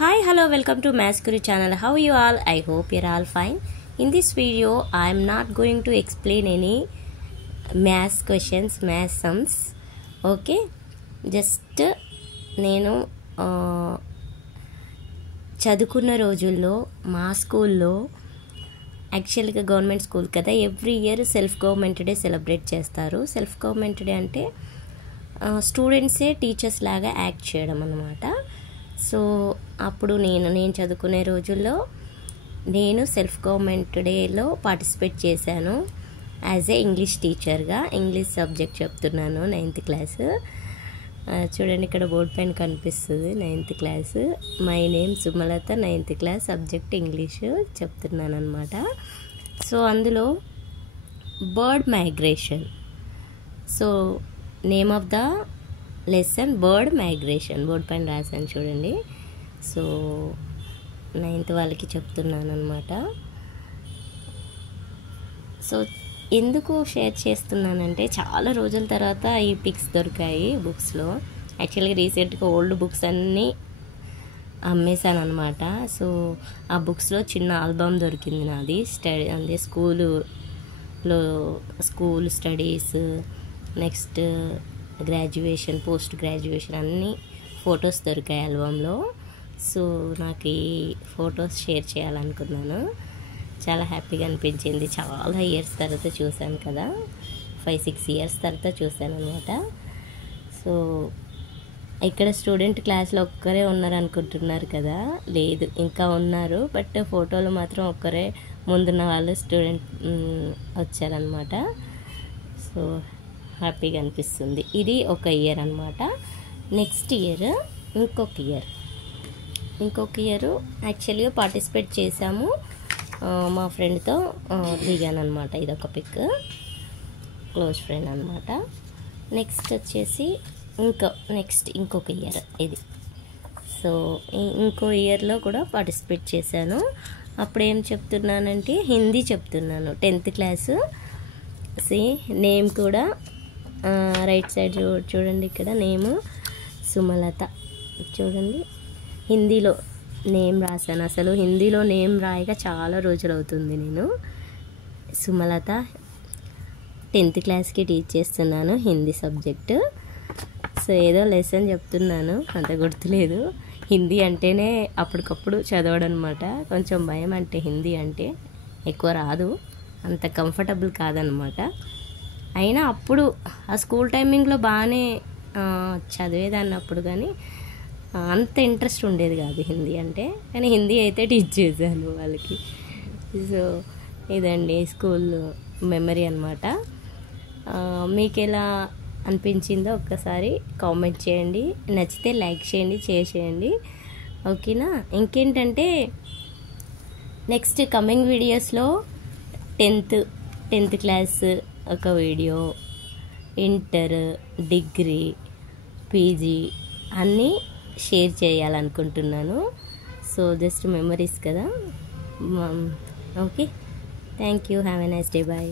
Hi, hello, welcome to Maths Guru channel. How are you all? I hope you're all fine. In this video, I am not going to explain any maths questions, maths sums. Okay, just నేను చదువుకున్న రోజుల్లో మా స్కూల్లో యాక్చువల్గా government school కదా, every year self government day celebrate చేస్తారు. Self government day అంటే స్టూడెంట్సే teachers లాగా యాక్ట్ చేయడం అన్నమాట. సో అప్పుడు నేను చదువుకునే రోజుల్లో నేను సెల్ఫ్ గవర్నమెంట్ డేలో పార్టిసిపేట్ చేశాను యాజ్ ఏ ఇంగ్లీష్ టీచర్గా. ఇంగ్లీష్ సబ్జెక్ట్ చెప్తున్నాను, 9th క్లాస్. చూడండి, ఇక్కడ బోర్డ్ పైన కనిపిస్తుంది 9th class. My name Sumalatha, 9th class, subject English చెప్తున్నాను అనమాట. సో అందులో bird migration. So name of the lesson bird migration, board పైన రాశాను చూడండి. సో 9th వాళ్ళకి చెప్తున్నాను అనమాట. సో ఎందుకు షేర్ చేస్తున్నానంటే, చాలా రోజుల తర్వాత ఈ పిక్స్ దొరికాయి బుక్స్లో. యాక్చువల్గా రీసెంట్గా ఓల్డ్ బుక్స్ అన్నీ అమ్మేశాను అనమాట. సో ఆ బుక్స్లో చిన్న ఆల్బమ్ దొరికింది నాది, స్టడీ అంటే school studies, next graduation, post graduation అన్నీ ఫొటోస్ దొరికాయి ఆల్బంలో. సో నాకు ఈ ఫొటోస్ షేర్ చేయాలనుకున్నాను. చాలా హ్యాపీగా అనిపించింది. చాలా ఇయర్స్ తర్వాత చూశాను కదా, 5-6 ఇయర్స్ తర్వాత చూశాను అనమాట. సో ఇక్కడ స్టూడెంట్ క్లాస్లో ఒక్కరే ఉన్నారు అనుకుంటున్నారు కదా, లేదు ఇంకా ఉన్నారు. బట్ ఫోటోలు మాత్రం ఒక్కరే, ముందున్న వాళ్ళు స్టూడెంట్ వచ్చారనమాట. సో హ్యాపీగా అనిపిస్తుంది. ఇది ఒక ఇయర్ అనమాట. నెక్స్ట్ ఇయర్ ఇంకొక ఇయర్ యాక్చువల్గా పార్టిసిపేట్ చేశాము. మా ఫ్రెండ్తో దిగాను అనమాట. ఇదొక పిక్, క్లోజ్ ఫ్రెండ్ అనమాట. నెక్స్ట్ వచ్చేసి ఇంకొక ఇయర్ ఇది. సో ఇంకో ఇయర్లో కూడా పార్టిసిపేట్ చేశాను. అప్పుడు ఏం చెప్తున్నానంటే హిందీ చెప్తున్నాను, 10th క్లాసు. నేమ్ కూడా రైట్ సైడ్ చూడండి, ఇక్కడ నేమ్ సుమలత చూడండి. హిందీలో నేమ్ రాశాను. అసలు హిందీలో నేమ్ రాయగా చాలా రోజులు అవుతుంది. నేను సుమలత 10th క్లాస్కి టీచ్ చేస్తున్నాను హిందీ సబ్జెక్టు. సో ఏదో లెసన్ చెప్తున్నాను, అంత గుర్తులేదు. హిందీ అంటేనే అప్పటికప్పుడు చదవడం అనమాట. కొంచెం భయం, అంటే హిందీ అంటే ఎక్కువ రాదు, అంత కంఫర్టబుల్ కాదనమాట. అయినా అప్పుడు ఆ స్కూల్ టైమింగ్లో బాగానే చదివేదాన్ని అప్పుడు, కానీ అంత ఇంట్రెస్ట్ ఉండేది కాదు హిందీ అంటే. కానీ హిందీ అయితే టీచ్ చేశాను వాళ్ళకి. సో ఇదండి స్కూల్ మెమరీ అనమాట. మీకు ఎలా అనిపించిందో ఒక్కసారి కామెంట్ చేయండి. నచ్చితే లైక్ చేయండి, షేర్ చేయండి. ఓకేనా? ఇంకేంటంటే నెక్స్ట్ కమింగ్ వీడియోస్లో 10th క్లాస్ ఒక వీడియో, ఇంటర్, డిగ్రీ, పీజీ అన్నీ షేర్ చేయాలనుకుంటున్నాను. సో జస్ట్ మెమరీస్ కదా. Okay, thank you, have a nice day, bye.